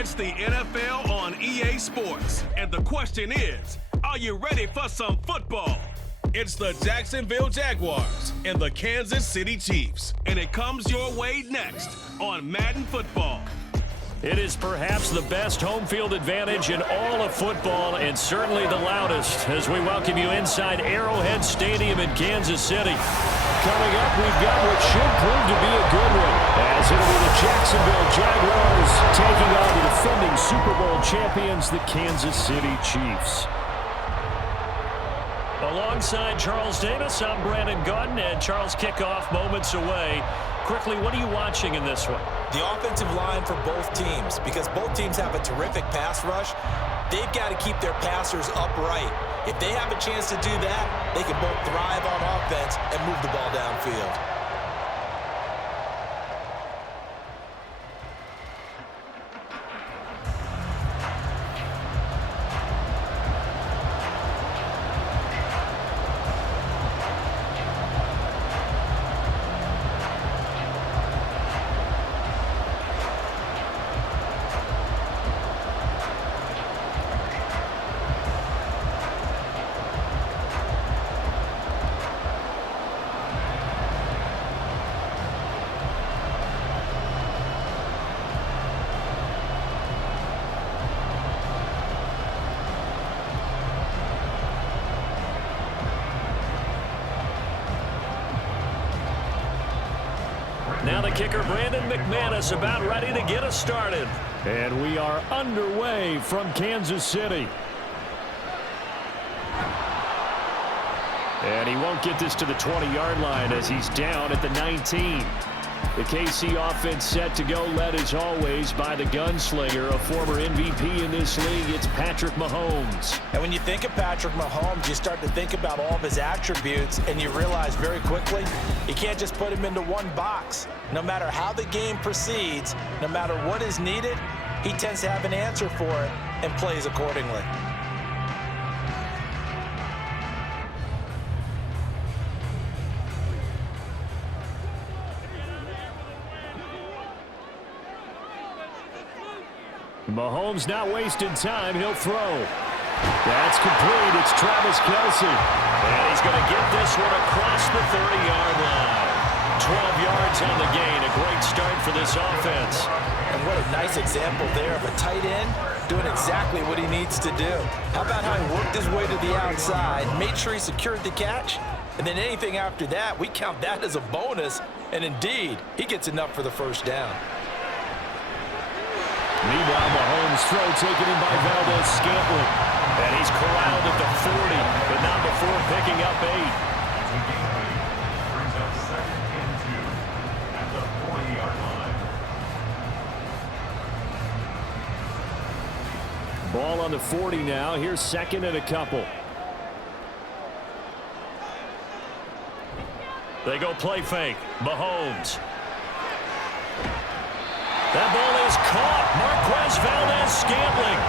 It's the NFL on EA Sports. And the question is, are you ready for some football? It's the Jacksonville Jaguars and the Kansas City Chiefs. And it comes your way next on Madden Football. It is perhaps the best home field advantage in all of football, and certainly the loudest, as we welcome you inside Arrowhead Stadium in Kansas City. Coming up, we've got what should prove to be a good one, as it'll be the Jacksonville Jaguars taking on the defending Super Bowl champions, the Kansas City Chiefs. Alongside Charles Davis, I'm Brandon Gaudin, and Charles, kickoff moments away. Quickly, what are you watching in this one? The offensive line for both teams, because both teams have a terrific pass rush. They've got to keep their passers upright. If they have a chance to do that, they can both thrive on offense and move the ball downfield. Now the kicker, Brandon McManus, about ready to get us started. And we are underway from Kansas City. And he won't get this to the 20-yard line as he's down at the 19. The KC offense set to go, led as always by the gunslinger, a former MVP in this league. It's Patrick Mahomes. And when you think of Patrick Mahomes, you start to think about all of his attributes, and you realize very quickly you can't just put him into one box. No matter how the game proceeds, no matter what is needed, he tends to have an answer for it and plays accordingly. Mahomes not wasting time. He'll throw. That's complete. It's Travis Kelce. And he's going to get this one across the 30-yard line. 12 yards on the gain. A great start for this offense. And what a nice example there of a tight end doing exactly what he needs to do. How about how he worked his way to the outside, made sure he secured the catch, and then anything after that, we count that as a bonus. And indeed, he gets enough for the first down. Meanwhile, Mahomes' throw taken in by Valdez-Scantling. And he's corralled at the 40, but not before picking up 8. Ball on the 40 now. Here's second and a couple. They go play fake. Mahomes. That ball is caught. Marquez Valdez-Scantling.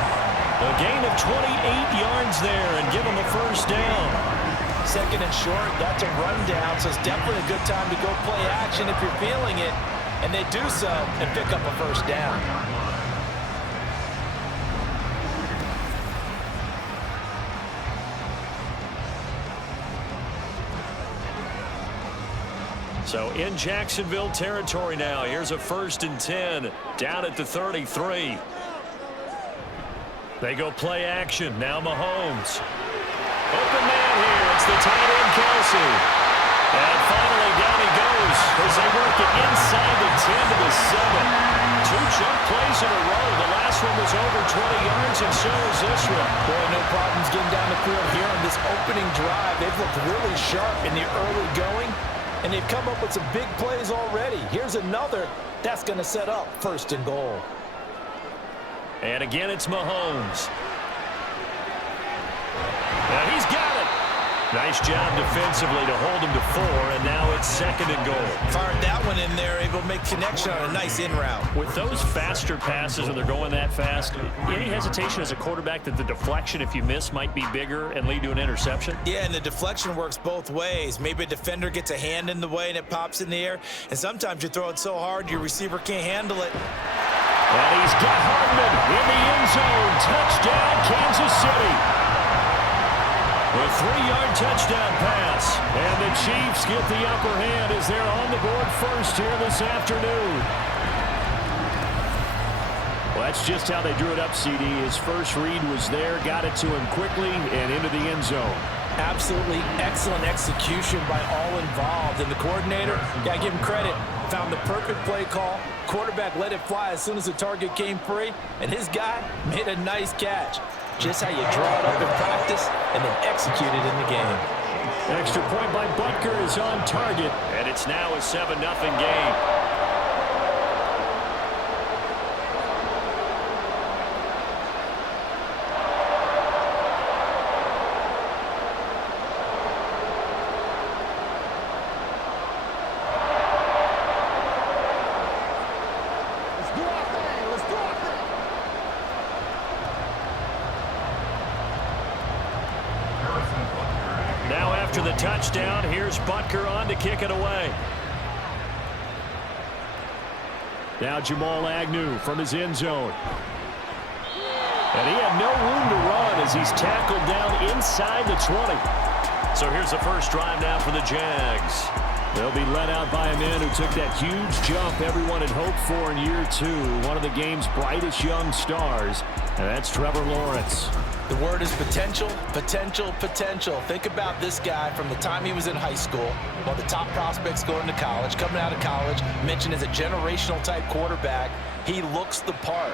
A gain of 28 yards there and give him a first down. Second and short, that's a rundown, so it's definitely a good time to go play action if you're feeling it. And they do so and pick up a first down. So in Jacksonville territory now. Here's a 1st and 10 down at the 33. They go play action. Now Mahomes. Open man here. It's the tight end Kelce. And finally down he goes as they work it inside the 10 to the 7. 2 jump plays in a row. The last one was over 20 yards, and so is this one. Boy, no problems getting down the field here on this opening drive. They've looked really sharp in the early going. And they've come up with some big plays already. Here's another that's going to set up 1st and goal. And again, it's Mahomes. And he's got it. Nice job defensively to hold him to 4, and now it's 2nd and goal. Fired that one in there, able to make connection on a nice in route. With those faster passes, and they're going that fast, any hesitation as a quarterback that the deflection, if you miss, might be bigger and lead to an interception? Yeah, and the deflection works both ways. Maybe a defender gets a hand in the way and it pops in the air, and sometimes you throw it so hard your receiver can't handle it. And he's got Hardman in the end zone. Touchdown, Kansas City. A 3-yard touchdown pass. And the Chiefs get the upper hand as they're on the board first here this afternoon. Well, that's just how they drew it up, CD. His first read was there, got it to him quickly, and into the end zone. Absolutely excellent execution by all involved. And the coordinator, got to give him credit, found the perfect play call. Quarterback let it fly as soon as the target came free, and his guy made a nice catch. Just how you draw it up in practice and then execute it in the game. Extra point by Butker is on target, and it's now a 7-0 game. Now after the touchdown, here's Butker on to kick it away. Now Jamal Agnew from his end zone. And he had no room to run as he's tackled down inside the 20. So here's the first drive now for the Jags. They'll be led out by a man who took that huge jump everyone had hoped for in year 2. One of the game's brightest young stars, and that's Trevor Lawrence. The word is potential, potential, potential. Think about this guy from the time he was in high school, one of the top prospects going to college, coming out of college, mentioned as a generational type quarterback. He looks the part.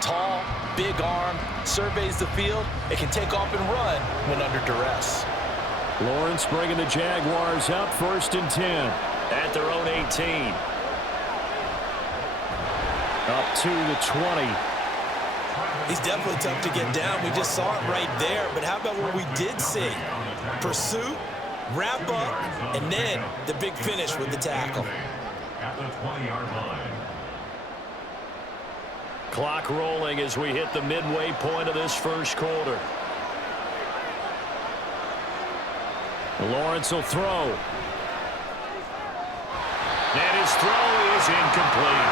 Tall, big arm, surveys the field, and can take off and run when under duress. Lawrence bringing the Jaguars up 1st and 10 at their own 18. Up to the 20. He's definitely tough to get down. We just saw it right there. But how about what we did see? Pursuit, wrap up, and then the big finish with the tackle. At the 20-yard line. Clock rolling as we hit the midway point of this first quarter. Lawrence will throw. And his throw is incomplete.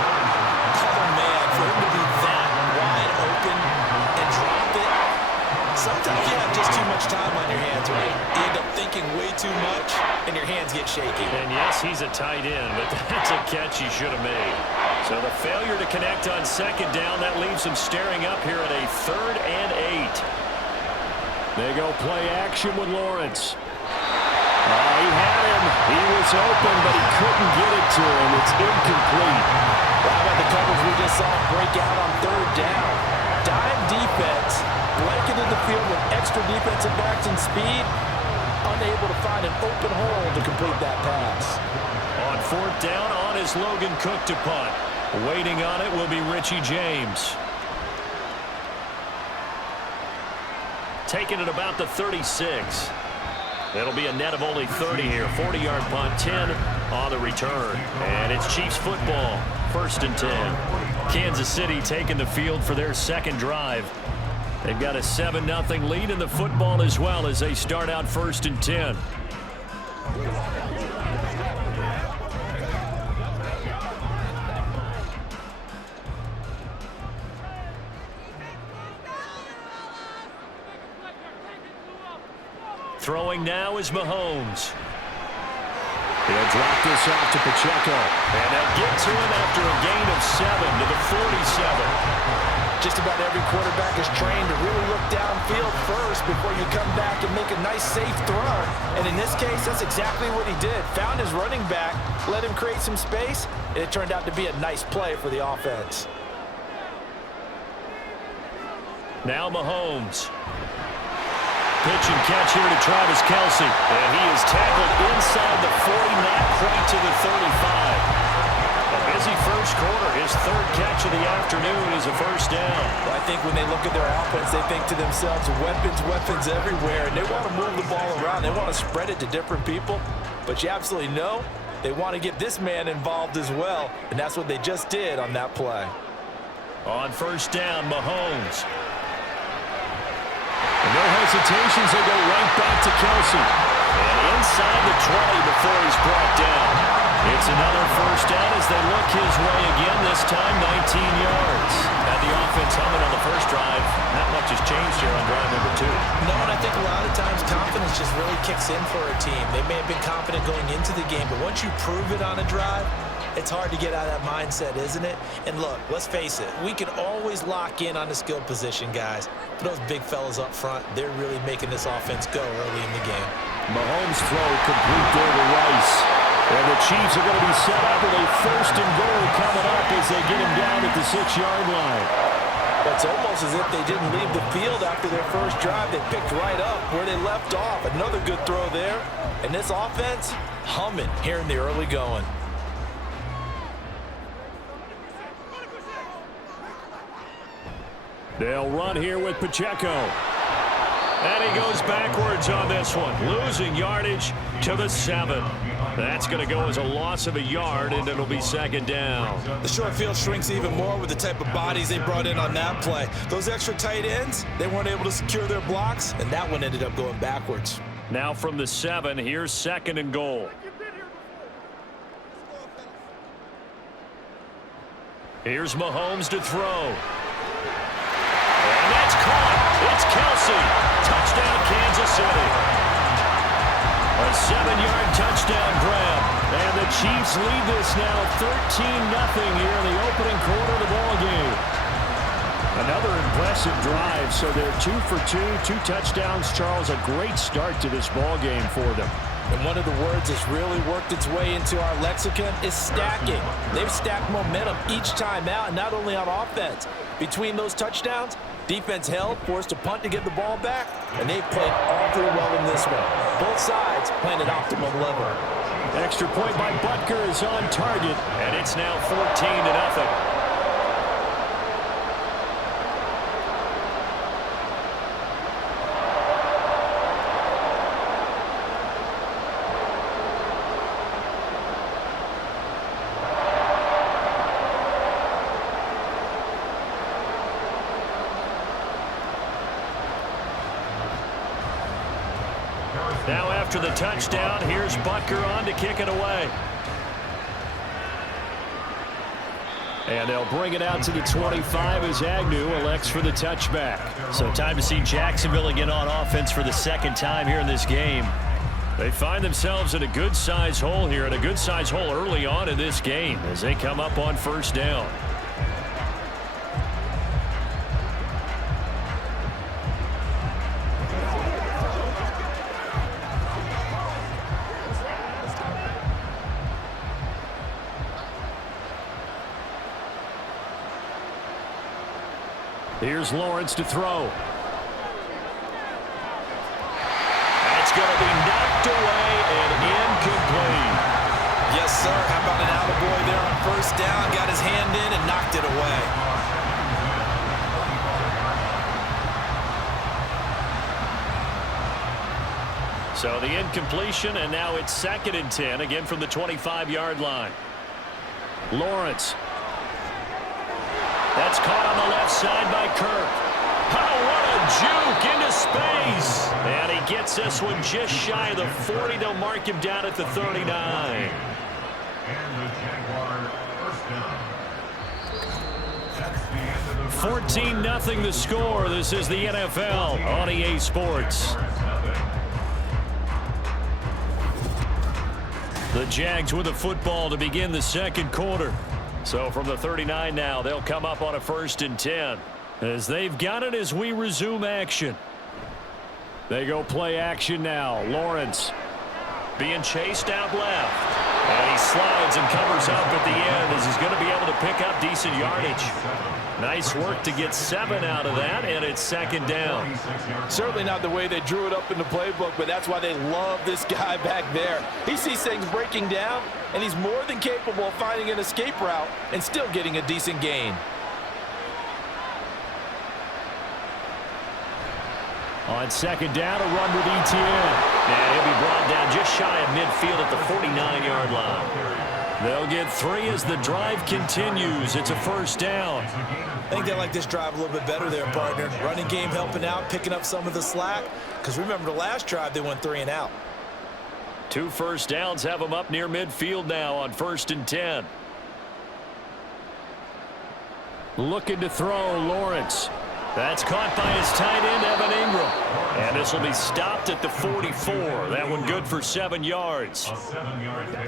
Oh, man, for him to be that wide open and drop it. Sometimes you have just too much time on your hands, right? You end up thinking way too much, and your hands get shaky. And yes, he's a tight end, but that's a catch he should have made. So the failure to connect on second down, that leaves him staring up here at a 3rd and 8. They go play action with Lawrence. He had him. He was open, but he couldn't get it to him. It's incomplete. How about the coverage we just saw break out on 3rd down? Dime defense, blanketed the field with extra defensive backs and speed, unable to find an open hole to complete that pass. On 4th down, on is Logan Cook to punt. Waiting on it will be Richie James. Taking it about the 36. It'll be a net of only 30 here. 40-yard punt, 10 on the return. And it's Chiefs football, 1st and 10. Kansas City taking the field for their second drive. They've got a 7-0 lead in the football as well as they start out 1st and 10. Throwing now is Mahomes. He'll drop this off to Pacheco. And they'll get to him after a gain of 7 to the 47. Just about every quarterback is trained to really look downfield first before you come back and make a nice, safe throw. And in this case, that's exactly what he did. Found his running back, let him create some space, and it turned out to be a nice play for the offense. Now Mahomes. Pitch and catch here to Travis Kelce. And he is tackled inside the 40, not quite to the 35. A busy first quarter. His 3rd catch of the afternoon is a 1st down. Well, I think when they look at their offense, they think to themselves, weapons, weapons everywhere. And they want to move the ball around. They want to spread it to different people. But you absolutely know they want to get this man involved as well. And that's what they just did on that play. On 1st down, Mahomes. And no hesitations, they go right back to Kelce. And inside the 20 before he's brought down. It's another first down as they look his way again, this time 19 yards. Had the offense humming on the first drive. Not much has changed here on drive number 2. No, and I think a lot of times confidence just really kicks in for a team. They may have been confident going into the game, but once you prove it on a drive, it's hard to get out of that mindset, isn't it? And look, let's face it, we can always lock in on the skill position, guys. But those big fellas up front, they're really making this offense go early in the game. Mahomes' throw complete there to Rice. And the Chiefs are going to be set up with a first and goal coming up as they get him down at the 6-yard line. It's almost as if they didn't leave the field after their first drive. They picked right up where they left off. Another good throw there. And this offense, humming here in the early going. They'll run here with Pacheco. And he goes backwards on this one, losing yardage to the 7. That's going to go as a loss of a yard, and it'll be second down. The short field shrinks even more with the type of bodies they brought in on that play. Those extra tight ends, they weren't able to secure their blocks, and that one ended up going backwards. Now from the 7, here's second and goal. Here's Mahomes to throw. And that's caught. It's Kelsey. Touchdown, Kansas City. A 7-yard touchdown grab. And the Chiefs lead this now 13-0 here in the opening quarter of the ball game. Another impressive drive. So they're 2 for 2, 2 touchdowns. Charles, a great start to this ball game for them. And one of the words that's really worked its way into our lexicon is stacking. They've stacked momentum each time out, and not only on offense. Between those touchdowns, defense held, forced a punt to get the ball back, and they've played awfully well in this one. Both sides playing at optimum level. Extra point by Butker is on target, and it's now 14-0. Now after the touchdown, here's Butker on to kick it away. And they'll bring it out to the 25 as Agnew elects for the touchback. So time to see Jacksonville again on offense for the second time here in this game. They find themselves in a good-size hole here, and a good-size hole early on in this game as they come up on first down. Here's Lawrence to throw. That's going to be knocked away and incomplete. Yes, sir. How about an attaboy there on first down? Got his hand in and knocked it away. So the incompletion, and now it's 2nd and 10, again from the 25-yard line. Lawrence. That's caught on the left side by Kirk. Oh, what a juke into space. And he gets this one just shy of the 40. They'll mark him down at the 39. And the Jaguars first down. 14-0 the score. This is the NFL on EA Sports. The Jags with the football to begin the second quarter. So from the 39 now, they'll come up on a 1st and 10. As they've got it as we resume action. They go play action now. Lawrence being chased out left. And he slides and covers up at the end as he's going to be able to pick up decent yardage. Nice work to get 7 out of that, and it's 2nd down. Certainly not the way they drew it up in the playbook, but that's why they love this guy back there. He sees things breaking down, and he's more than capable of finding an escape route and still getting a decent gain. On 2nd down, a run with ETN. And he'll be brought down just shy of midfield at the 49-yard line. They'll get 3 as the drive continues. It's a 1st down. I think they like this drive a little bit better there, partner. Running game helping out, picking up some of the slack. Because remember, the last drive, they went 3 and out. 2 first downs have them up near midfield now on 1st and 10. Looking to throw, Lawrence. That's caught by his tight end, Evan Ingram. And this will be stopped at the 44. That one good for 7 yards.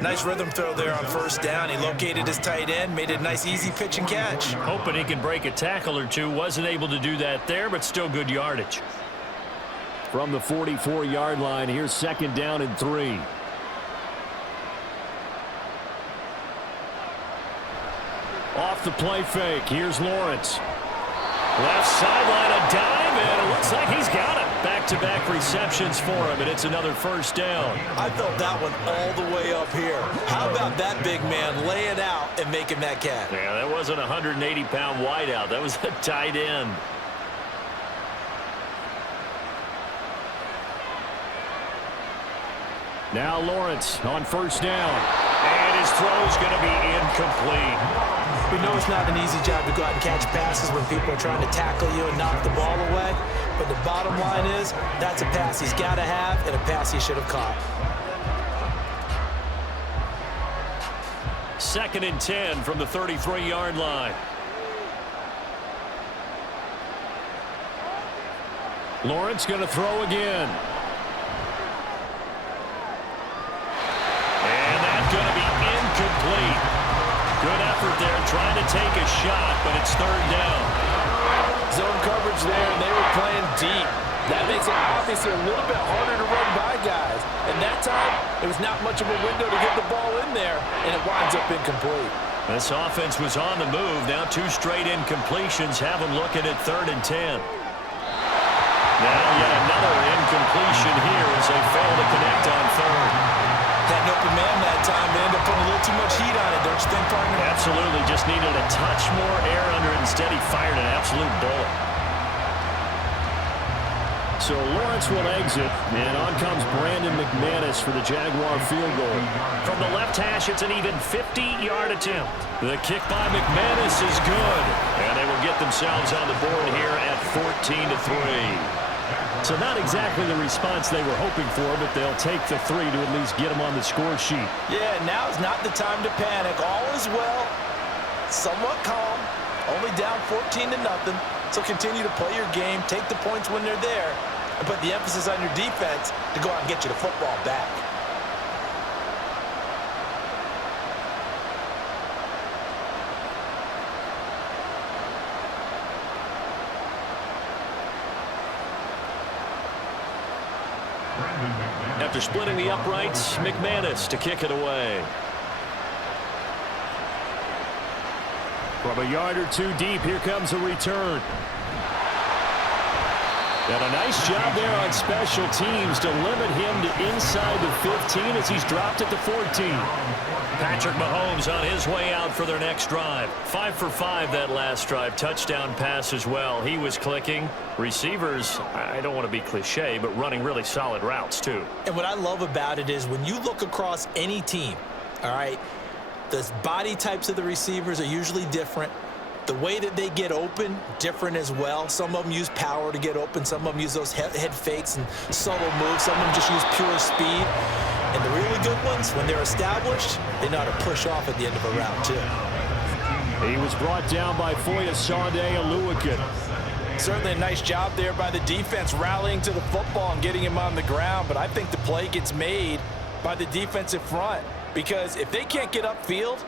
Nice rhythm throw there on 1st down. He located his tight end, made it a nice easy pitch and catch. Hoping he can break a tackle or two. Wasn't able to do that there, but still good yardage. From the 44-yard line, here's 2nd down and 3. Off the play fake, here's Lawrence. Left sideline, a dive, and it looks like he's got it. Back-to-back receptions for him, and it's another 1st down. I felt that one all the way up here. How about that big man laying out and making that catch? Yeah, that wasn't a 180-pound wideout. That was a tight end. Now Lawrence on 1st down. And his throw is going to be incomplete. We know it's not an easy job to go out and catch passes when people are trying to tackle you and knock the ball away. But the bottom line is, that's a pass he's got to have and a pass he should have caught. 2nd and 10 from the 33-yard line. Lawrence going to throw again. And that's going to be incomplete. Good effort there trying to take a shot, but it's 3rd down. Zone coverage there, and they were playing deep. That makes it obviously a little bit harder to run by guys. And that time, there was not much of a window to get the ball in there, and it winds up incomplete. This offense was on the move. Now 2 straight incompletions have them looking at 3rd and 10. Now yet another incompletion here as they fail to connect on 3rd. Had an open man that time. They ended up putting a little too much heat on it, don't you think, partner? Absolutely. Just needed a touch more air under it. Instead, he fired an absolute bullet. So Lawrence will exit, and on comes Brandon McManus for the Jaguar field goal. From the left hash, it's an even 50-yard attempt. The kick by McManus is good, and they will get themselves on the board here at 14-3. So not exactly the response they were hoping for, but they'll take the 3 to at least get them on the score sheet. Yeah, now is not the time to panic. All is well, somewhat calm, only down 14-0. So continue to play your game, take the points when they're there, and put the emphasis on your defense to go out and get you the football back. After splitting the uprights, McManus to kick it away. From a yard or 2 deep, here comes a return. And a nice job there on special teams to limit him to inside the 15 as he's dropped at the 14. Patrick Mahomes on his way out for their next drive. 5 for 5 that last drive. Touchdown pass as well. He was clicking. Receivers, I don't want to be cliche, but running really solid routes too. And what I love about it is when you look across any team, all right, the body types of the receivers are usually different. The way that they get open, different as well. Some of them use power to get open. Some of them use those head fakes and subtle moves. Some of them just use pure speed. And the really good ones, when they're established, they know how to push off at the end of a route, too. He was brought down by Foyesade Oluwakin. Certainly a nice job there by the defense, rallying to the football and getting him on the ground. But I think the play gets made by the defensive front. Because if they can't get upfield,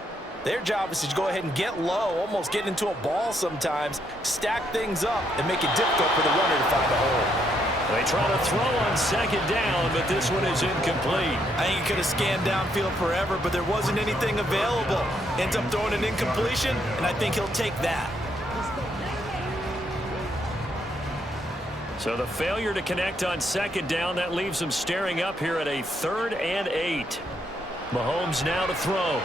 their job is to go ahead and get low, almost get into a ball sometimes, stack things up, and make it difficult for the runner to find a hole. They try to throw on 2nd down, but this one is incomplete. I think he could have scanned downfield forever, but there wasn't anything available. Ends up throwing an incompletion, and I think he'll take that. So the failure to connect on 2nd down, that leaves them staring up here at a 3rd and 8. Mahomes now to throw.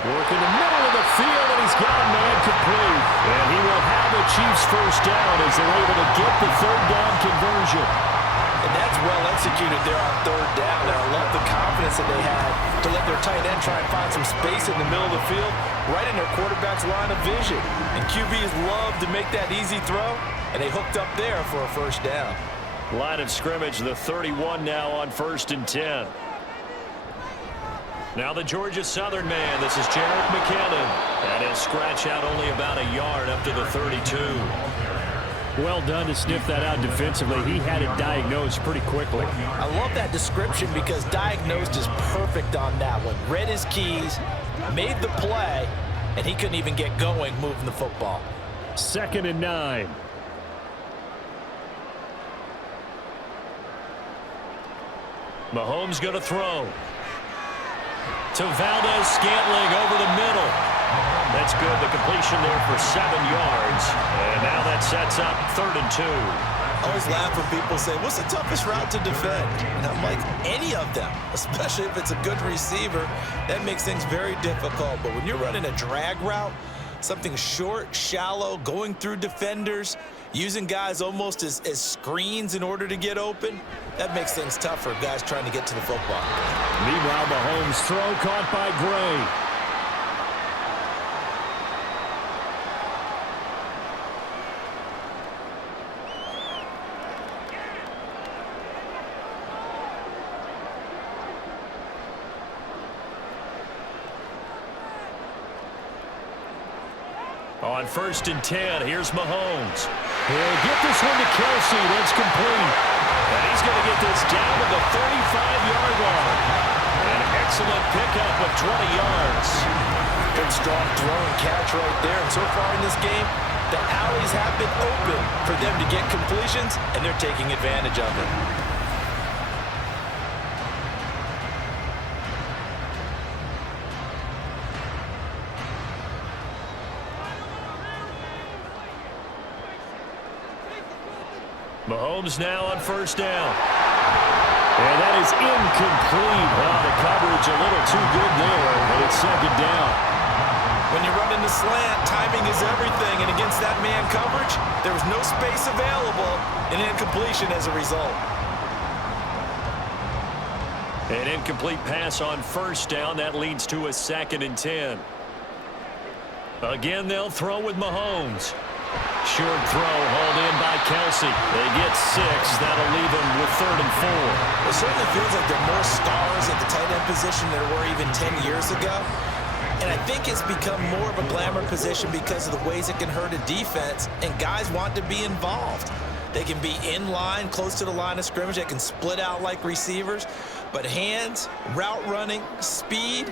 Work in the middle of the field, and he's got a man complete. And he will have the Chiefs' 1st down as they're able to get the 3rd down conversion. And that's well executed there on 3rd down. And I love the confidence that they had to let their tight end try and find some space in the middle of the field, right in their quarterback's line of vision. And QBs love to make that easy throw, and they hooked up there for a 1st down. Line of scrimmage, the 31 now on 1st and 10. Now the Georgia Southern man. This is Jarrett McKinnon. And he'll scratch out only about a yard up to the 32. Well done to sniff that out defensively. He had it diagnosed pretty quickly. I love that description because diagnosed is perfect on that one. Read his keys, made the play, and he couldn't even get going moving the football. 2nd and 9. Mahomes going to throw. To Valdez-Scantling over the middle. That's good. The completion there for 7 yards. And now that sets up 3rd and 2. I always laugh when people say, what's the toughest route to defend? And I'm like, any of them, especially if it's a good receiver. That makes things very difficult. But when you're running a drag route, something short, shallow, going through defenders, using guys almost as screens in order to get open, that makes things tough for guys trying to get to the football. Meanwhile, Mahomes' throw caught by Gray. On 1st and 10, here's Mahomes. He'll get this one to Kelsey. That's complete. And he's going to get this down to the 35-yard line. An excellent pickup of 20 yards. Good strong throw and catch right there. And so far in this game, the alleys have been open for them to get completions, and they're taking advantage of it. Mahomes now on 1st down. And that is incomplete. Well, the coverage a little too good there, but it's 2nd down. When you're running the slant, timing is everything, and against that man coverage, there was no space available, and incompletion as a result. An incomplete pass on 1st down. That leads to a 2nd and 10. Again, they'll throw with Mahomes. Short throw hauled in by Kelsey. They get 6. That'll leave them with 3rd and 4. It certainly feels like there are more stars at the tight end position than there were even 10 years ago. And I think it's become more of a glamour position because of the ways it can hurt a defense, and guys want to be involved. They can be in line, close to the line of scrimmage. They can split out like receivers. But hands, route running, speed,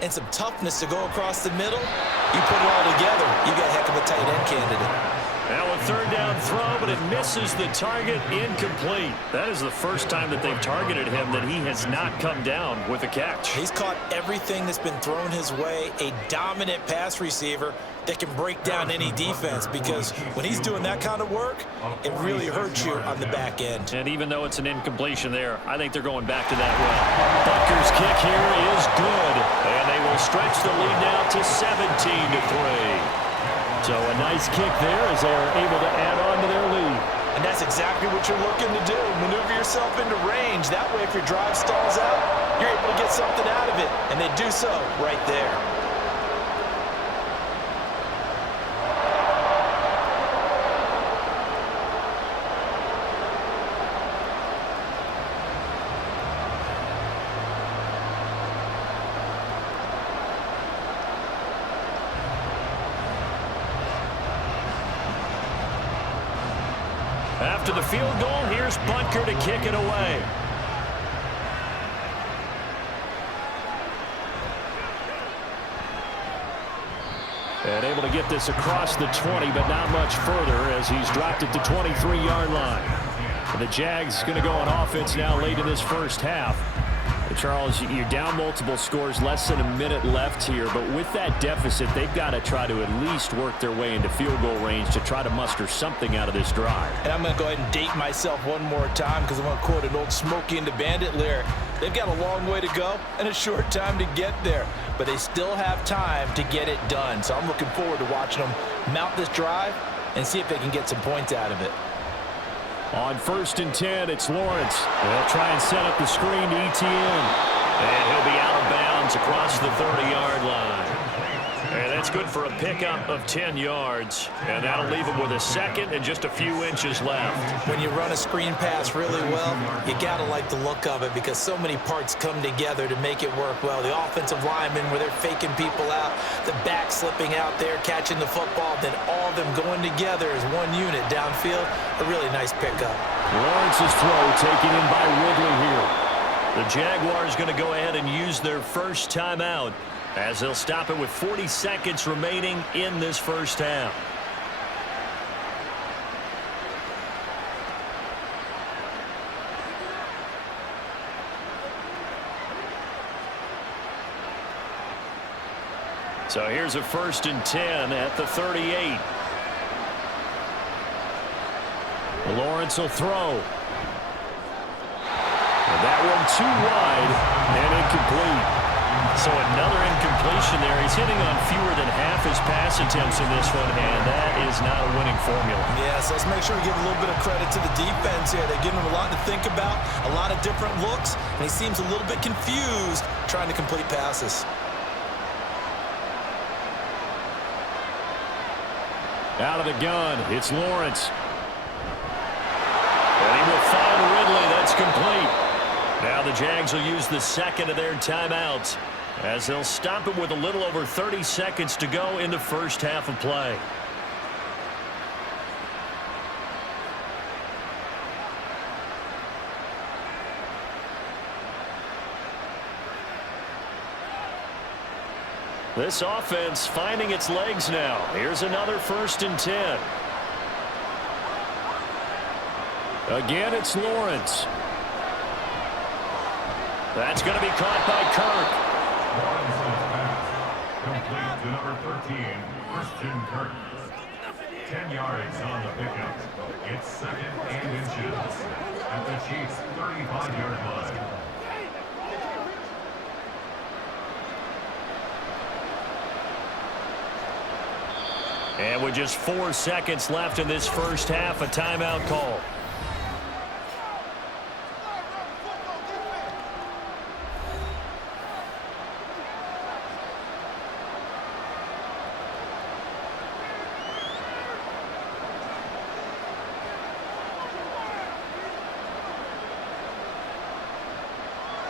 and some toughness to go across the middle, you put it all together, you got a heck of a tight end candidate. Now a 3rd down throw, but it misses the target. Incomplete. That is the first time that they've targeted him that he has not come down with a catch. He's caught everything that's been thrown his way. A dominant pass receiver that can break down any defense, because when he's doing that kind of work, it really hurts you on the back end. And even though it's an incompletion there, I think they're going back to that well. Butker's kick here is good, and they will stretch the lead now to 17-3. So a nice kick there as they're able to add on to their lead. And that's exactly what you're looking to do. Maneuver yourself into range. That way, if your drive stalls out, you're able to get something out of it. And they do so right there. After the field goal, here's Butker to kick it away. And able to get this across the 20, but not much further as he's dropped it to 23-yard line. And the Jags going to go on offense now late in this first half. Charles, you're down multiple scores, less than a minute left here, but with that deficit, they've got to try to at least work their way into field goal range to try to muster something out of this drive. And I'm going to go ahead and date myself one more time because I'm going to quote an old Smokey and the Bandit lyric. They've got a long way to go and a short time to get there, but they still have time to get it done. So I'm looking forward to watching them mount this drive and see if they can get some points out of it. On 1st and 10, it's Lawrence. They'll try and set up the screen to ETN. And he'll be out of bounds across the 30-yard line. And that's good for a pickup of 10 yards. And that'll leave him with a second and just a few inches left. When you run a screen pass really well, you got to like the look of it because so many parts come together to make it work well. The offensive linemen where they're faking people out, the back slipping out there, catching the football, then all of them going together as one unit downfield. A really nice pickup. Lawrence's throw taken in by Ridley here. The Jaguars going to go ahead and use their first timeout as they'll stop it with 40 seconds remaining in this first half. So here's a 1st and 10 at the 38. Lawrence will throw. And that one too wide and incomplete. So another incompletion there. He's hitting on fewer than half his pass attempts in this one, and that is not a winning formula. Yeah, so let's make sure we give a little bit of credit to the defense here. They're giving him a lot to think about, a lot of different looks, and he seems a little bit confused trying to complete passes. Out of the gun, it's Lawrence. And he will find Ridley. That's complete. Now the Jags will use the second of their timeouts as they'll stop it with a little over 30 seconds to go in the first half of play. This offense finding its legs now. Here's another 1st and 10. Again, it's Lawrence. That's going to be caught by Kirk. Lawrence's pass complete to number 13, Christian Kirk. 10 yards on the pickup. It's 2nd and inches at the Chiefs' 35-yard line. And with just 4 seconds left in this first half, a timeout call.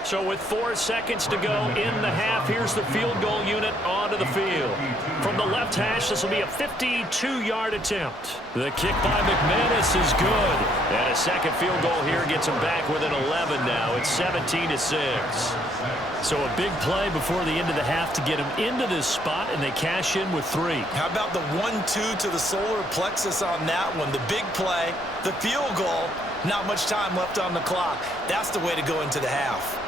So with 4 seconds to go in the half, here's the field goal unit onto the field. From the left hash, this will be a 52-yard attempt. The kick by McManus is good. And a second field goal here gets him back within 11 now. It's 17-6. So a big play before the end of the half to get him into this spot, and they cash in with 3. How about the 1-2 to the solar plexus on that one? The big play, the field goal, not much time left on the clock. That's the way to go into the half.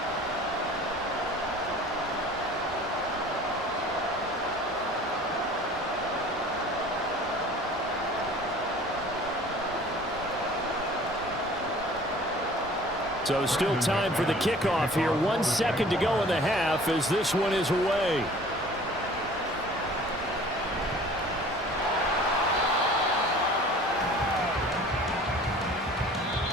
So still time for the kickoff here. 1 second to go in the half as this one is away.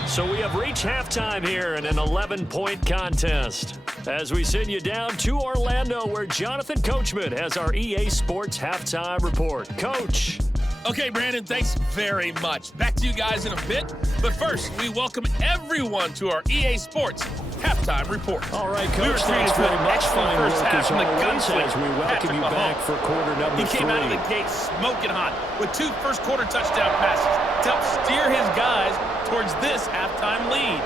So we have reached halftime here in an 11-point contest. As we send you down to Orlando, where Jonathan Coachman has our EA Sports Halftime Report. Coach. Okay, Brandon, thanks very much. Back to you guys in a bit. But first, we welcome everyone to our EA Sports Halftime Report. All right, Coach, thanks very much. Fine work as always as we welcome you back for quarter number 3. He came out of the gate smoking hot with 2 first-quarter touchdown passes to help steer his guys towards this halftime lead.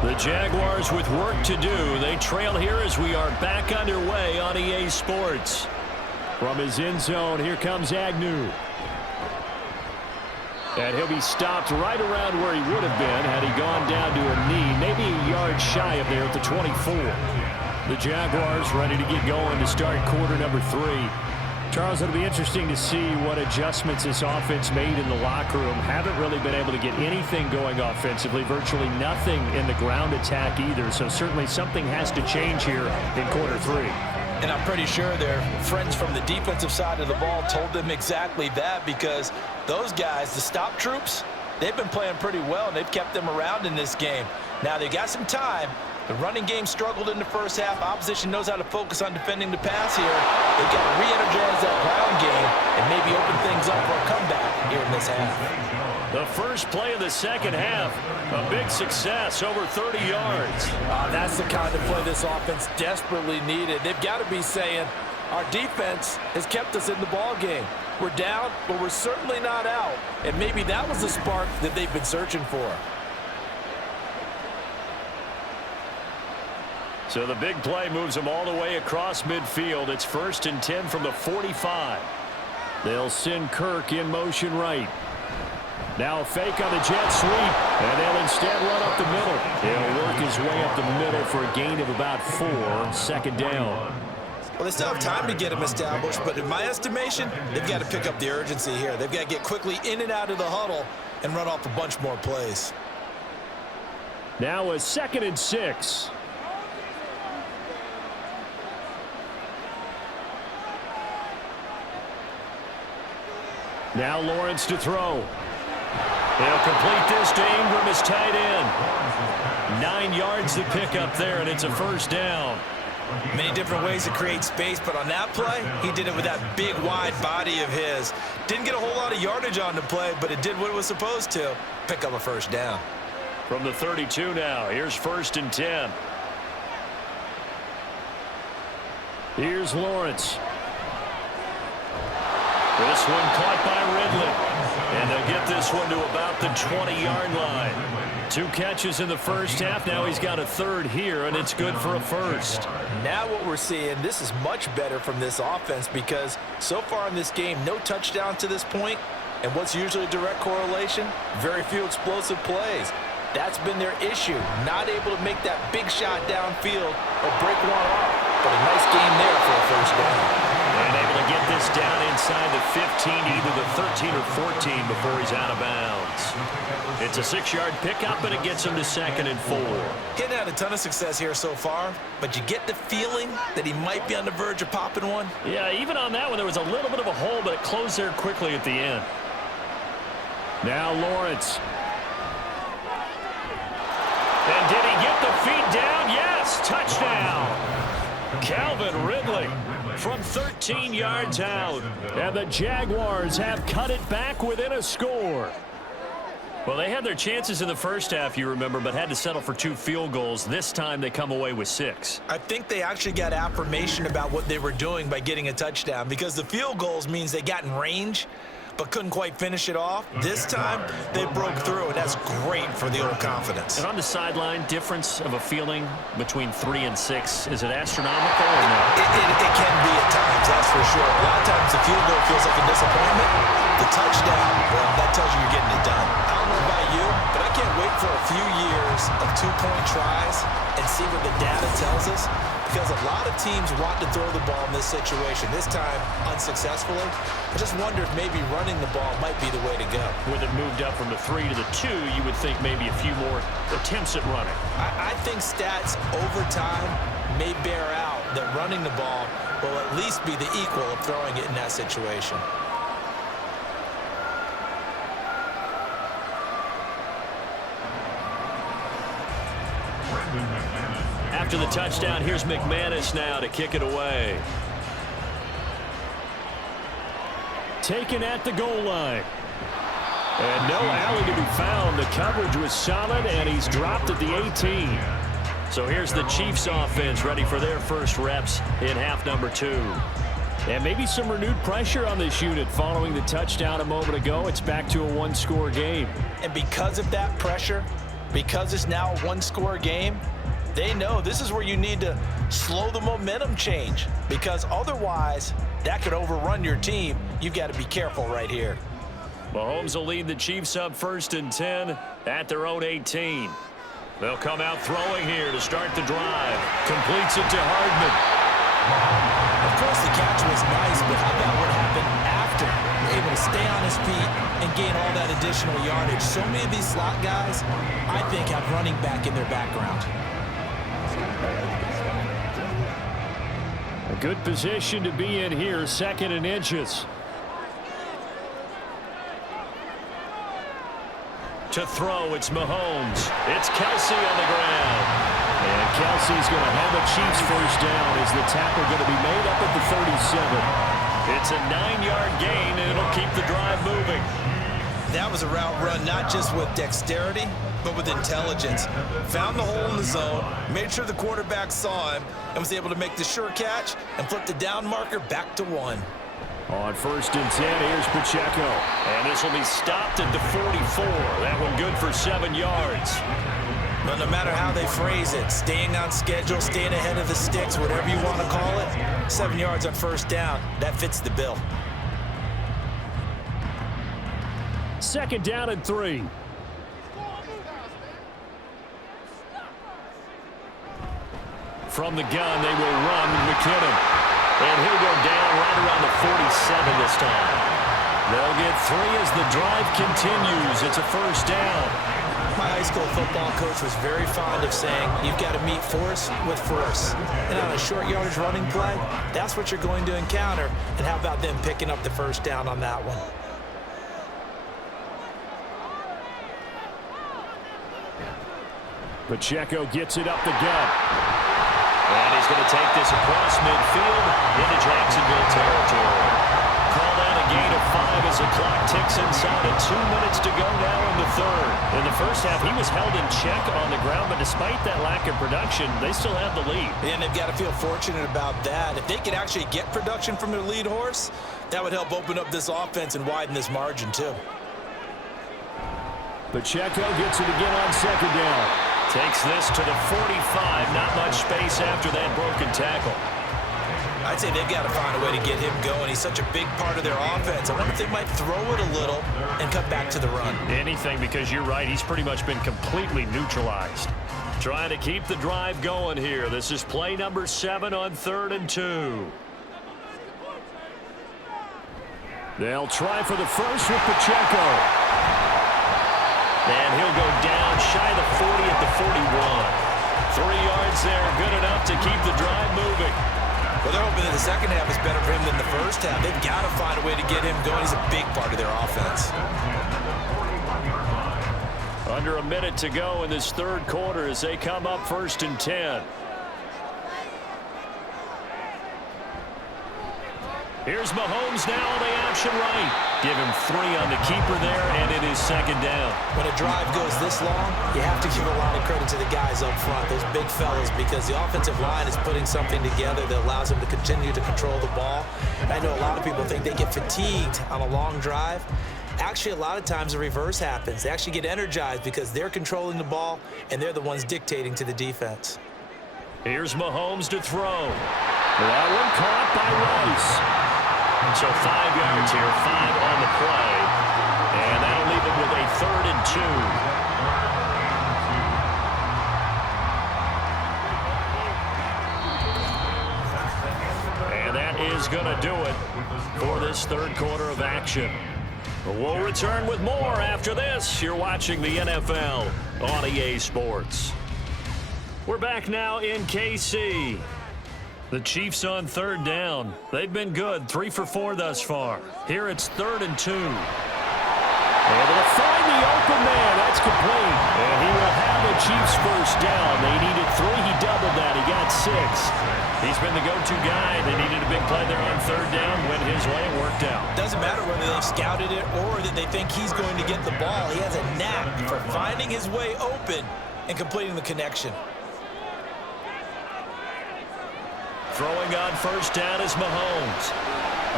The Jaguars with work to do. They trail here as we are back underway on EA Sports. From his end zone, here comes Agnew. And he'll be stopped right around where he would have been had he gone down to a knee, maybe a yard shy of there at the 24. The Jaguars ready to get going to start quarter number 3. Charles, it'll be interesting to see what adjustments this offense made in the locker room. Haven't really been able to get anything going offensively, virtually nothing in the ground attack either. So certainly something has to change here in quarter 3. And I'm pretty sure their friends from the defensive side of the ball told them exactly that, because those guys, the stop troops, they've been playing pretty well, and they've kept them around in this game. Now, they got some time. The running game struggled in the first half. Opposition knows how to focus on defending the pass here. They've got to re-energize that ground game and maybe open things up for a comeback here in this half. The first play of the second half, a big success, over 30 yards. That's the kind of play this offense desperately needed. They've got to be saying, our defense has kept us in the ball game. We're down, but we're certainly not out. And maybe that was the spark that they've been searching for. So the big play moves them all the way across midfield. It's 1st and 10 from the 45. They'll send Kirk in motion right. Now a fake on the jet sweep, and they'll instead run up the middle. He'll work his way up the middle for a gain of about 4, 2nd down. Well, they still have time to get him established, but in my estimation, they've got to pick up the urgency here. They've got to get quickly in and out of the huddle and run off a bunch more plays. Now a 2nd and 6. Now Lawrence to throw. He'll complete this to Ingram, his tight end. 9 yards to pick up there, and it's a 1st down. Many different ways to create space, but on that play, he did it with that big, wide body of his. Didn't get a whole lot of yardage on the play, but it did what it was supposed to. Pick up a 1st down. From the 32 now, here's 1st and 10. Here's Lawrence. This one caught by Ridley. And they'll get this one to about the 20-yard line. 2 catches in the first half. Now he's got a 3rd here, and it's good for a 1st. Now what we're seeing, this is much better from this offense, because so far in this game, no touchdown to this point. And what's usually a direct correlation? Very few explosive plays. That's been their issue. Not able to make that big shot downfield or break one off. But a nice game there for a 1st down. And able to get this down inside the 15, either the 13 or 14 before he's out of bounds. It's a 6-yard pickup, and it gets him to 2nd and 4. He hadn't had a ton of success here so far, but you get the feeling that he might be on the verge of popping one. Yeah, even on that one, there was a little bit of a hole, but it closed there quickly at the end. Now Lawrence. And did he get the feet down? Yes, touchdown. Calvin Ridley from 13 yards out. And the Jaguars have cut it back within a score. Well, they had their chances in the first half, you remember, but had to settle for 2 field goals. This time they come away with 6. I think they actually got affirmation about what they were doing by getting a touchdown, because the field goals means they got in range but couldn't quite finish it off. This time, they broke through, and that's great for the old confidence. And on the sideline, difference of a feeling between 3 and 6, is it astronomical or no? It can be at times, that's for sure. A lot of times the field goal feels like a disappointment. The touchdown, well, that tells you you're getting it done. I don't know about you, but I can't wait for a few years of 2-point tries and see what the data tells us, because a lot of teams want to throw the ball in this situation. This time, unsuccessfully. I just wonder if maybe running the ball might be the way to go. With it moved up from the 3 to the 2, you would think maybe a few more attempts at running. I think stats over time may bear out that running the ball will at least be the equal of throwing it in that situation. After the touchdown, here's McManus now to kick it away. Taken at the goal line. And no alley to be found. The coverage was solid, and he's dropped at the 18. So here's the Chiefs offense ready for their first reps in half number 2. And maybe some renewed pressure on this unit following the touchdown a moment ago. It's back to a 1-score game. And because of that pressure, because it's now a 1-score game, they know this is where you need to slow the momentum change, because otherwise that could overrun your team. You've got to be careful right here. Mahomes will lead the Chiefs up 1st and 10 at their own 18. They'll come out throwing here to start the drive. Completes it to Hardman. Of course, the catch was nice, but how about gain all that additional yardage. So many of these slot guys, I think, have running back in their background. A good position to be in here, 2nd and inches. To throw, it's Mahomes. It's Kelsey on the ground. And Kelsey's going to have a Chiefs first down as the tackle going to be made up at the 37. It's a 9-yard gain, and it'll keep the drive moving. That was a route run not just with dexterity, but with intelligence. Found the hole in the zone, made sure the quarterback saw him, and was able to make the sure catch and flip the down marker back to 1. On 1st and 10, here's Pacheco. And this will be stopped at the 44. That one good for 7 yards. But no matter how they phrase it, staying on schedule, staying ahead of the sticks, whatever you want to call it, 7 yards on 1st down, that fits the bill. 2nd down and 3. From the gun, they will run McKinnon. And he'll go down right around the 47 this time. They'll get 3 as the drive continues. It's a 1st down. My high school football coach was very fond of saying, you've got to meet force with force. And on a short yardage running play, that's what you're going to encounter. And how about them picking up the 1st down on that one? Pacheco gets it up the gut. And he's going to take this across midfield into Jacksonville territory. Called out a gain of 5 as the clock ticks inside of 2 minutes to go now in the 3rd. In the first half, he was held in check on the ground, but despite that lack of production, they still have the lead. And they've got to feel fortunate about that. If they could actually get production from their lead horse, that would help open up this offense and widen this margin too. Pacheco gets it again on 2nd down. Takes this to the 45. Not much space after that broken tackle. I'd say they've got to find a way to get him going. He's such a big part of their offense. I wonder if they might throw it a little and cut back to the run. Anything, because you're right. He's pretty much been completely neutralized. Trying to keep the drive going here. This is play number 7 on 3rd and 2. They'll try for the first with Pacheco. And he'll go down shy the 40 at the 41. 3 yards there, good enough to keep the drive moving. Well, they're hoping that the second half is better for him than the first half. They've got to find a way to get him going. He's a big part of their offense. Under a minute to go in this 3rd quarter as they come up 1st and 10. Here's Mahomes now on the option right. Give him 3 on the keeper there, and it is 2nd down. When a drive goes this long, you have to give a lot of credit to the guys up front, those big fellas, because the offensive line is putting something together that allows them to continue to control the ball. And I know a lot of people think they get fatigued on a long drive. Actually, a lot of times the reverse happens. They actually get energized because they're controlling the ball, and they're the ones dictating to the defense. Here's Mahomes to throw. That one caught by Rice. So 5 yards here, 5 on the play. And that'll leave it with a 3rd and 2. And that is going to do it for this 3rd quarter of action. We'll return with more after this. You're watching the NFL on EA Sports. We're back now in KC. The Chiefs on 3rd down. They've been good, 3 for 4 thus far. Here it's 3rd and 2. Able to find the open man. That's complete. And he will have the Chiefs first down. They needed 3. He doubled that. He got 6. He's been the go-to guy. They needed a big play there on 3rd down. Went his way and worked out. Doesn't matter whether they've scouted it or that they think he's going to get the ball. He has a knack for finding his way open and completing the connection. Throwing on 1st down is Mahomes.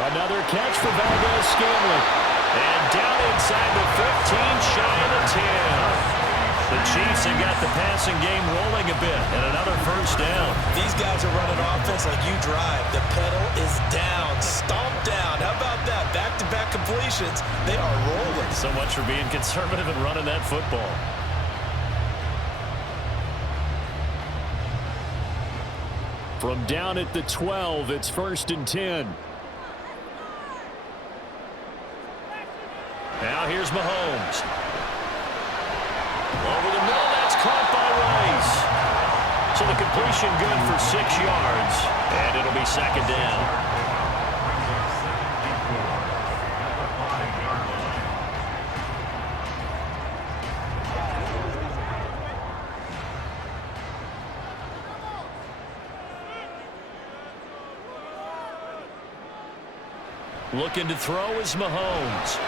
Another catch for Valdez-Scantling. And down inside the 15, shy of the 10. The Chiefs have got the passing game rolling a bit, and another 1st down. These guys are running offense like you drive. The pedal is down, stomped down. How about that? Back-to-back completions. They are rolling. So much for being conservative and running that football. From down at the 12, it's 1st and 10. Now here's Mahomes. Over the middle, that's caught by Rice. So the completion good for 6 yards, and it'll be second down. Looking to throw is Mahomes.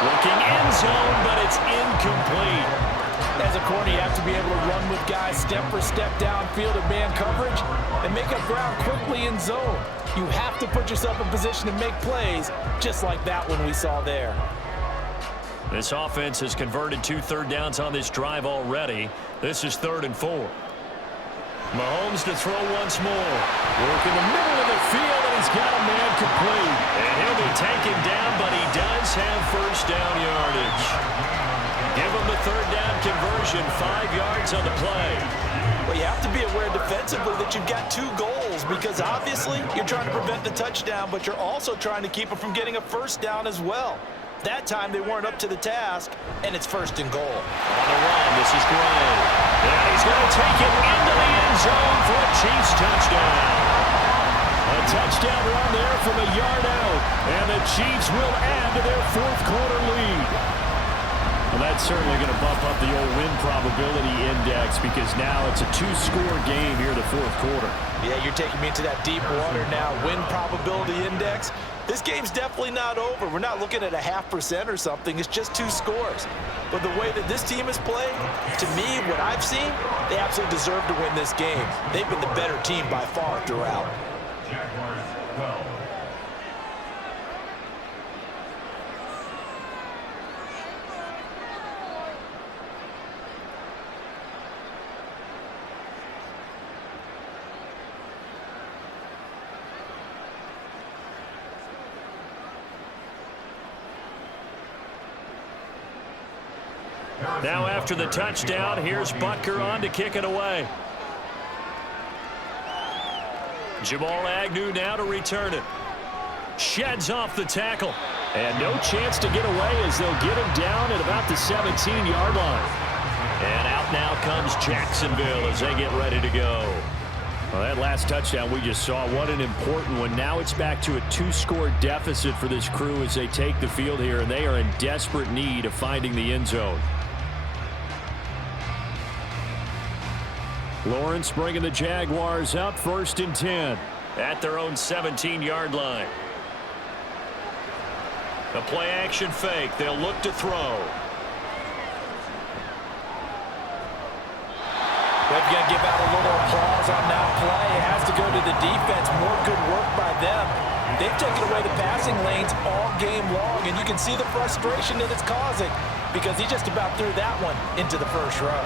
Looking end zone, but it's incomplete. As a corner, you have to be able to run with guys step for step downfield in man coverage and make up ground quickly in zone. You have to put yourself in position to make plays, just like that one we saw there. This offense has converted 2 third downs on this drive already. This is 3rd and 4. Mahomes to throw once more. Work in the middle of the field, and he's got a man complete. And he'll be taken down, but he does have first down yardage. Give him the 3rd down conversion, 5 yards on the play. Well, you have to be aware defensively that you've got 2 goals because obviously you're trying to prevent the touchdown, but you're also trying to keep him from getting a first down as well. That time they weren't up to the task, and it's 1st and goal. On the run, this is Gray. And he's going to take it into the end zone for a Chiefs touchdown. A touchdown run there from a yard out, and the Chiefs will add to their 4th quarter lead. Well, that's certainly going to bump up the old win probability index because now it's a 2-score game here in the 4th quarter. Yeah, you're taking me into that deep water now. Win probability index. This game's definitely not over. We're not looking at a 0.5% or something. It's just 2 scores. But the way that this team is playing, to me, what I've seen, they absolutely deserve to win this game. They've been the better team by far throughout. Jaguars 12. Now after the touchdown, here's Butker on to kick it away. Jamal Agnew now to return it. Sheds off the tackle. And no chance to get away as they'll get him down at about the 17-yard line. And out now comes Jacksonville as they get ready to go. Well, that last touchdown we just saw, what an important one. Now it's back to a 2-score deficit for this crew as they take the field here, and they are in desperate need of finding the end zone. Lawrence bringing the Jaguars up 1st and 10 at their own 17-yard line. A play-action fake. They'll look to throw. We're going to give out a little applause on that play. It has to go to the defense. More good work by them. They've taken away the passing lanes all game long, and you can see the frustration that it's causing because he just about threw that one into the first row.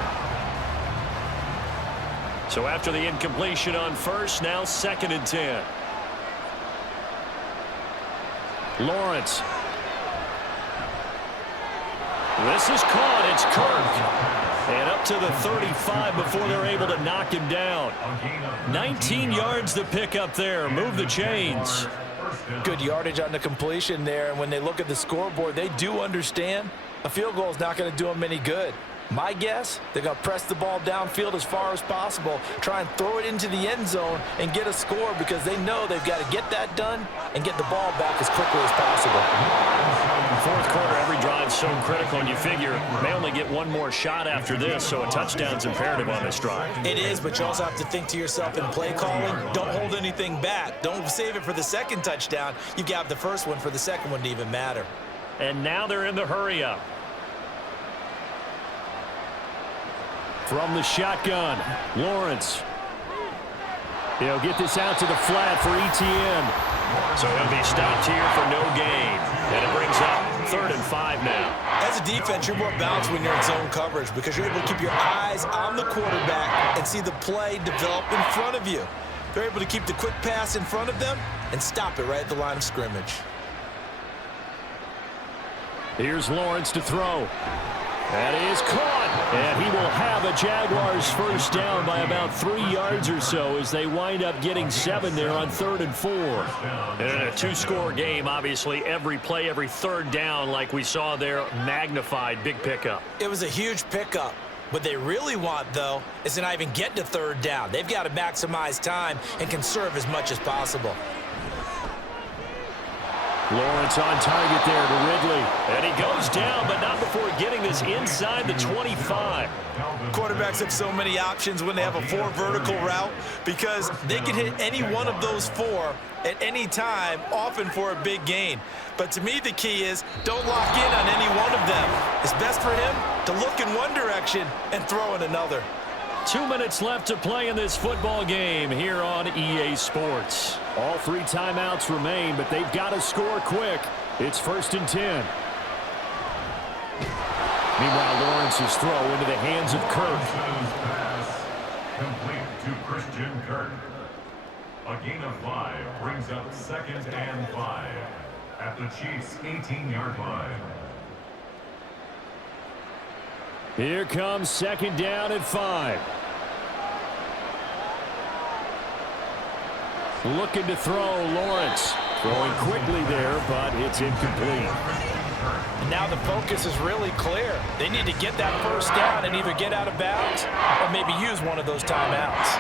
So after the incompletion on 1st, now 2nd and 10. Lawrence. This is caught. It's Kirk. And up to the 35 before they're able to knock him down. 19 yards to pick up there. Move the chains. Good yardage on the completion there. And when they look at the scoreboard, they do understand a field goal is not going to do them any good. My guess, they're going to press the ball downfield as far as possible, try and throw it into the end zone and get a score because they know they've got to get that done and get the ball back as quickly as possible. 4th quarter, every drive's so critical, and you figure they only get one more shot after this, so a touchdown's imperative on this drive. It is, but you also have to think to yourself in play calling, don't hold anything back. Don't save it for the 2nd touchdown. You've got the 1st one for the 2nd one to even matter. And now they're in the hurry-up. From the shotgun, Lawrence. He'll get this out to the flat for ETN. So he'll be stopped here for no gain. And it brings up 3rd and 5 now. As a defense, you're more balanced when you're in zone coverage because you're able to keep your eyes on the quarterback and see the play develop in front of you. They're able to keep the quick pass in front of them and stop it right at the line of scrimmage. Here's Lawrence to throw. That is caught, and he will have a Jaguars first down by about 3 yards or so as they wind up getting 7 there on 3rd and 4. And in a 2-score game, obviously every play, every third down like we saw there, magnified, big pickup. It was a huge pickup. What they really want, though, is to not even get to 3rd down. They've got to maximize time and conserve as much as possible. Lawrence on target there to Ridley. And he goes down, but not before getting this inside the 25. Quarterbacks have so many options when they have a 4 vertical route because they can hit any one of those 4 at any time, often for a big gain. But to me, the key is don't lock in on any one of them. It's best for him to look in one direction and throw in another. 2 minutes left to play in this football game here on EA Sports. All 3 timeouts remain, but they've got to score quick. It's 1st and 10. Meanwhile, Lawrence's throw into the hands of Kirk. Pass complete to Christian Kirk. A gain of 5 brings up 2nd and 5 at the Chiefs' 18-yard line. Here comes 2nd down at 5. Looking to throw, Lawrence. Throwing quickly there, but it's incomplete. And now the focus is really clear. They need to get that first down and either get out of bounds or maybe use one of those timeouts.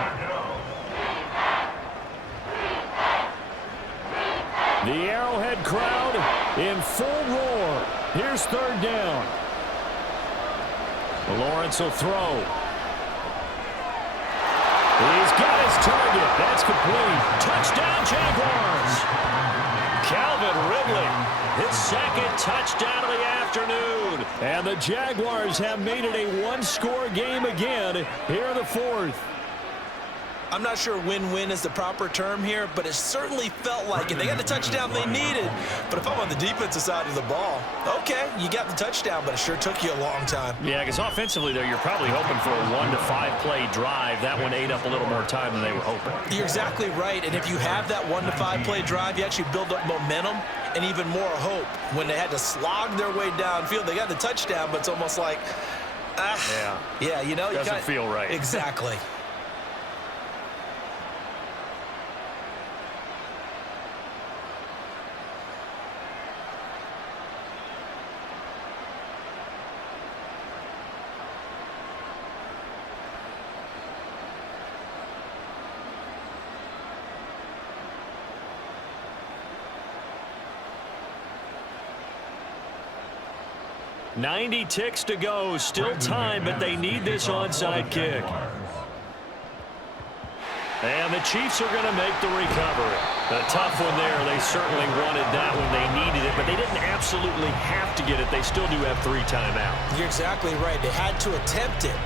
The Arrowhead crowd in full roar. Here's 3rd down. Lawrence will throw. He's got his target. That's complete. Touchdown, Jaguars. Calvin Ridley, his 2nd touchdown of the afternoon. And the Jaguars have made it a 1-score game again here in the 4th. I'm not sure win-win is the proper term here, but it certainly felt like it. They got the touchdown they needed. But if I'm on the defensive side of the ball, okay, you got the touchdown, but it sure took you a long time. Yeah, because offensively there, you're probably hoping for a 1 to 5 play drive. That one ate up a little more time than they were hoping. You're exactly right. And if you have that 1 to 5 play drive, you actually build up momentum and even more hope. When they had to slog their way downfield, they got the touchdown, but it's almost like, yeah, you know, doesn't feel right. Exactly. .90 ticks to go. Still time, but they need this onside kick. And the Chiefs are going to make the recovery. A tough one there. They certainly wanted that when they needed it, but they didn't absolutely have to get it. They still do have 3 timeouts. You're exactly right. They had to attempt it.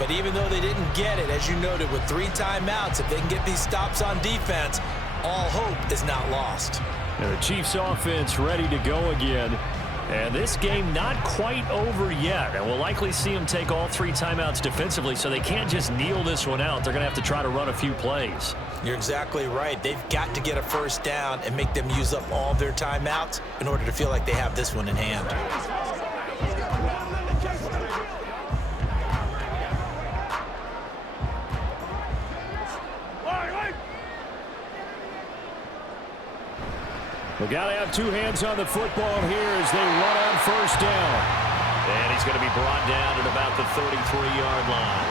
But even though they didn't get it, as you noted, with 3 timeouts, if they can get these stops on defense, all hope is not lost. Now the Chiefs offense ready to go again. And this game not quite over yet. And we'll likely see them take all 3 timeouts defensively, so they can't just kneel this one out. They're going to have to try to run a few plays. You're exactly right. They've got to get a first down and make them use up all their timeouts in order to feel like they have this one in hand. We got to have 2 hands on the football here as they run on first down. And he's going to be brought down at about the 33-yard line.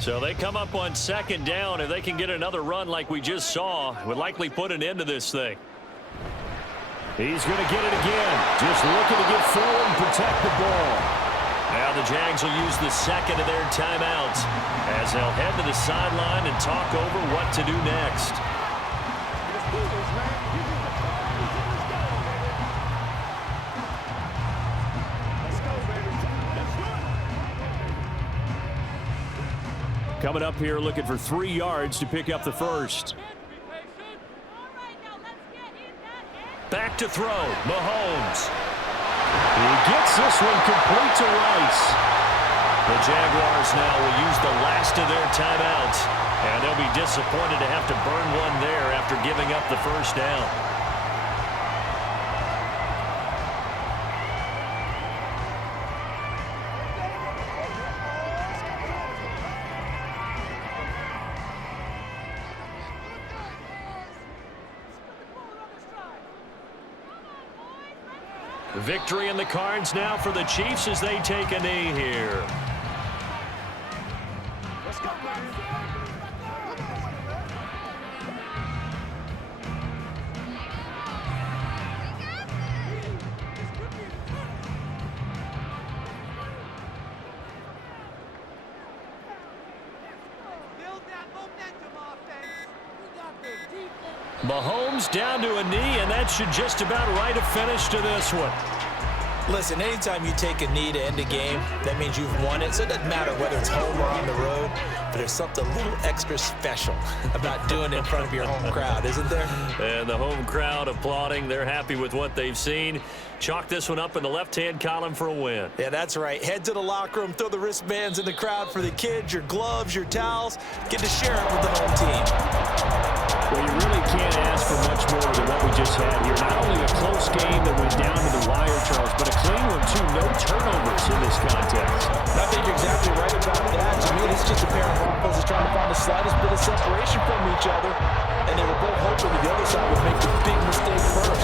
So they come up on 2nd down. If they can get another run like we just saw, it would likely put an end to this thing. He's going to get it again. Just looking to get forward and protect the ball. Now the Jags will use the 2nd of their timeouts as they'll head to the sideline and talk over what to do next. Coming up here looking for 3 yards to pick up the first. Back to throw, Mahomes. He gets this one complete to Rice. The Jaguars now will use the last of their timeouts, and they'll be disappointed to have to burn one there after giving up the first down. Victory in the cards now for the Chiefs as they take a knee here. Mahomes down to a knee, and that should just about write a finish to this one. Listen, anytime you take a knee to end a game, that means you've won it. So it doesn't matter whether it's home or on the road, but there's something a little extra special about doing it in front of your home crowd, isn't there? And the home crowd applauding. They're happy with what they've seen. Chalk this one up in the left-hand column for a win. Yeah, that's right. Head to the locker room, throw the wristbands in the crowd for the kids, your gloves, your towels. Get to share it with the home team. Well, you really can't ask for much more than what we just had here. Not only a close game that went down to the wire, Charles, but a clean one, too. No turnovers in this contest.